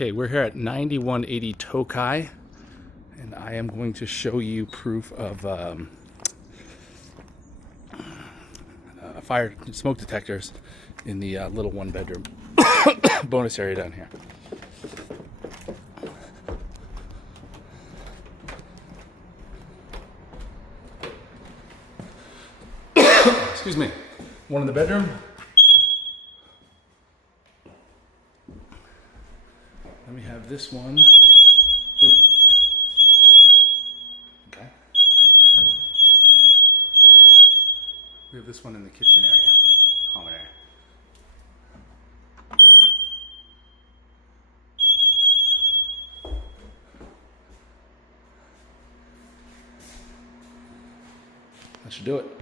Okay, we're here at 9180 Tokaj, and I am going to show you proof of fire smoke detectors in the little one-bedroom bonus area down here. Excuse me. One in the bedroom. Then we have this one. Ooh. Okay. We have this one in the kitchen area, common area. That should do it.